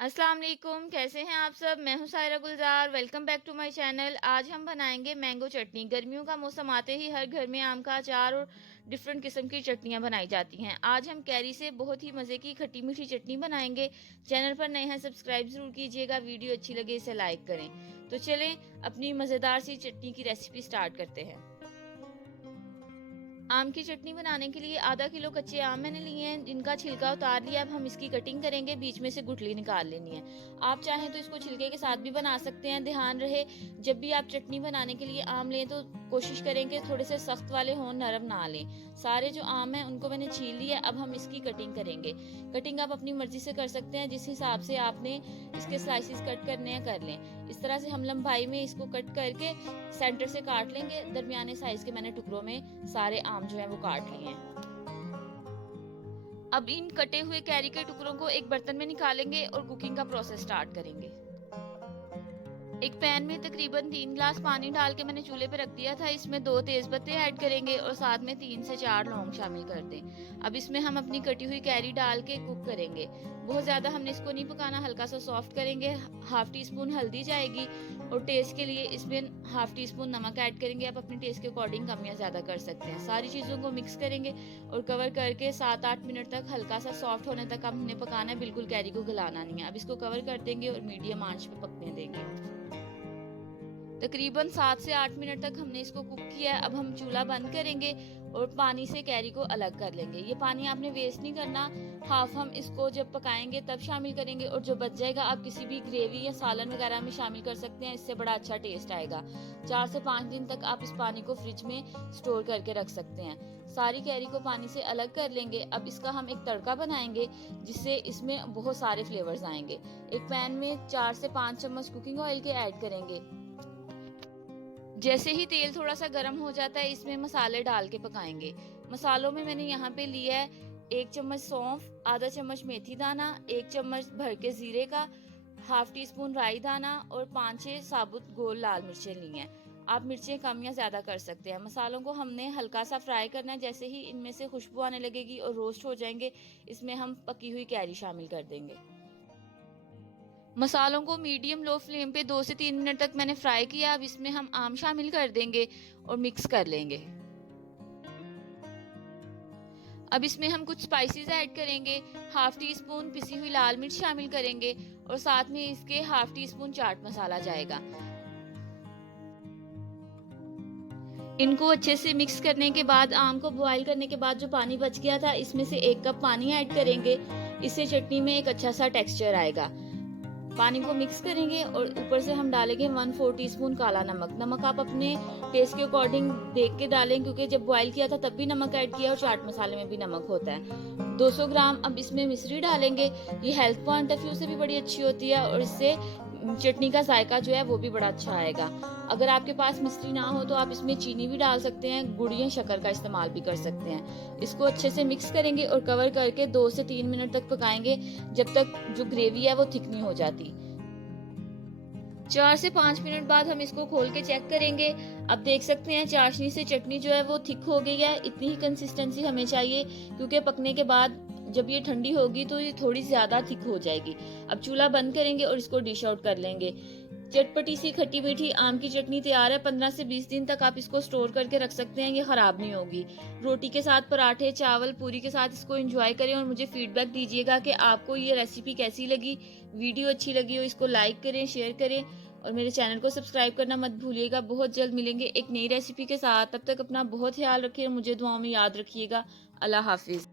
अस्सलाम वालेकुम, कैसे हैं आप सब। मैं हूं Saira Gulzar. Welcome back to my channel. आज हम बनाएंगे मैंगो चटनी। गर्मियों का मौसम आते ही हर घर में आम का अचार और डिफरेंट किस्म की चटनियां बनाई जाती हैं। आज हम कैरी से बहुत ही मज़े की खट्टी मीठी चटनी बनाएंगे। चैनल पर नए हैं सब्सक्राइब ज़रूर कीजिएगा। वीडियो अच्छी लगे इसे लाइक करें। तो चलें अपनी मज़ेदार सी चटनी की रेसिपी स्टार्ट करते हैं। आम की चटनी बनाने के लिए आधा किलो कच्चे आम मैंने लिए हैं, जिनका छिलका उतार लिया। अब हम इसकी कटिंग करेंगे, बीच में से गुठली निकाल लेनी है। आप चाहें तो इसको छिलके के साथ भी बना सकते हैं। ध्यान रहे जब भी आप चटनी बनाने के लिए आम लें तो कोशिश करें कि थोड़े से सख्त वाले हों, नरम ना लें। सारे जो आम हैं उनको मैंने छील लिया। अब हम इसकी कटिंग करेंगे। कटिंग आप अपनी मर्जी से कर सकते हैं, जिस हिसाब से आपने इसके स्लाइसिस कट करने हैं कर लें। इस तरह से हम लंबाई में इसको कट करके सेंटर से काट लेंगे। दरमियाने साइज के मैंने टुकड़ों में सारे आम जो है वो काट लिए हैं। अब इन कटे हुए कैरी के टुकड़ों को एक बर्तन में निकालेंगे और कुकिंग का प्रोसेस स्टार्ट करेंगे। एक पैन में तकरीबन 3 गिलास पानी डाल के मैंने चूल्हे पे रख दिया था। इसमें 2 तेज पत्ते ऐड करेंगे और साथ में 3 से 4 लौंग शामिल कर दें। अब इसमें हम अपनी कटी हुई कैरी डाल के कुक करेंगे। बहुत ज्यादा हमने इसको नहीं पकाना, हल्का सा सॉफ्ट करेंगे। हाफ टी स्पून हल्दी जाएगी और टेस्ट के लिए इसमें हाफ टी स्पून नमक ऐड करेंगे। आप अपने टेस्ट के अकॉर्डिंग कम या ज्यादा कर सकते हैं। सारी चीजों को मिक्स करेंगे और कवर करके 7-8 मिनट तक हल्का सा सॉफ्ट होने तक हमने पकाना है। बिल्कुल कैरी को गलाना नहीं है। अब इसको कवर कर देंगे और मीडियम आंच पे पकने देंगे। तकरीबन 7 से 8 मिनट तक हमने इसको कुक किया है। अब हम चूल्हा बंद करेंगे और पानी से कैरी को अलग कर लेंगे। ये पानी आपने वेस्ट नहीं करना। हाफ हम इसको जब पकाएंगे तब शामिल करेंगे और जो बच जाएगा आप किसी भी ग्रेवी या सालन वगैरह में शामिल कर सकते हैं। इससे बड़ा अच्छा टेस्ट आएगा। 4 से 5 दिन तक आप इस पानी को फ्रिज में स्टोर करके रख सकते हैं। सारी कैरी को पानी से अलग कर लेंगे। अब इसका हम एक तड़का बनाएंगे जिससे इसमें बहुत सारे फ्लेवर्स आएंगे। एक पैन में 4 से 5 चम्मच कुकिंग ऑयल के ऐड करेंगे। जैसे ही तेल थोड़ा सा गर्म हो जाता है इसमें मसाले डाल के पकाएंगे। मसालों में मैंने यहाँ पे लिया है 1 चम्मच सौंफ, आधा चम्मच मेथी दाना, 1 चम्मच भर के जीरे का, हाफ टी स्पून राई दाना और 5-6 साबुत गोल लाल मिर्चें ली हैं। आप मिर्चें कम या ज्यादा कर सकते हैं। मसालों को हमने हल्का सा फ्राई करना है। जैसे ही इनमें से खुशबू आने लगेगी और रोस्ट हो जाएंगे, इसमें हम पकी हुई कैरी शामिल कर देंगे। मसालों को मीडियम लो फ्लेम पे 2 से 3 मिनट तक मैंने फ्राई किया। अब इसमें हम आम शामिल कर देंगे और मिक्स कर लेंगे। अब इसमें हम कुछ स्पाइसेस ऐड करेंगे। हाफ टी स्पून पिसी हुई लाल मिर्च शामिल करेंगे और साथ में इसके half tea spoon chaat masala जाएगा। इनको अच्छे से मिक्स करने के बाद आम को बॉईल करने के बाद जो पानी बच गया था इसमें से 1 कप पानी ऐड करेंगे। इससे चटनी में एक अच्छा सा टेक्सचर आएगा। पानी को मिक्स करेंगे और ऊपर से हम डालेंगे 1/4 टीस्पून काला नमक। नमक आप अपने टेस्ट के अकॉर्डिंग देख के डालें, क्योंकि जब बॉईल किया था तब भी नमक ऐड किया और चाट मसाले में भी नमक होता है। 200 ग्राम अब इसमें मिश्री डालेंगे। ये हेल्थ पॉइंट ऑफ व्यू से भी बड़ी अच्छी होती है और इससे चटनी का जायका जो है वो भी बड़ा अच्छा आएगा। अगर आपके पास मिश्री ना हो तो आप इसमें चीनी भी डाल सकते हैं, गुड़ या शक्कर का इस्तेमाल भी कर सकते हैं। इसको अच्छे से मिक्स करेंगे और कवर करके 2 से 3 मिनट तक पकाएंगे, जब तक जो ग्रेवी है वो थिक नहीं हो जाती। 4 से 5 मिनट बाद हम इसको खोल के चेक करेंगे। अब देख सकते हैं चाशनी से चटनी जो है वो थिक हो गई है। इतनी ही कंसिस्टेंसी हमें चाहिए, क्योंकि पकने के बाद जब ये ठंडी होगी तो ये थोड़ी ज्यादा थिक हो जाएगी। अब चूल्हा बंद करेंगे और इसको डिश आउट कर लेंगे। चटपटी सी खट्टी मीठी आम की चटनी तैयार है। 15 से 20 दिन तक आप इसको स्टोर करके रख सकते हैं, ये खराब नहीं होगी। रोटी के साथ, पराठे, चावल, पूरी के साथ इसको एंजॉय करें और मुझे फीडबैक दीजिएगा कि आपको ये रेसिपी कैसी लगी। वीडियो अच्छी लगी हो इसको लाइक करें, शेयर करें और मेरे चैनल को सब्सक्राइब करना मत भूलिएगा। बहुत जल्द मिलेंगे एक नई रेसिपी के साथ। तब तक अपना बहुत ख्याल रखिए और मुझे दुआओं में याद रखिएगा। अल्लाह हाफिज।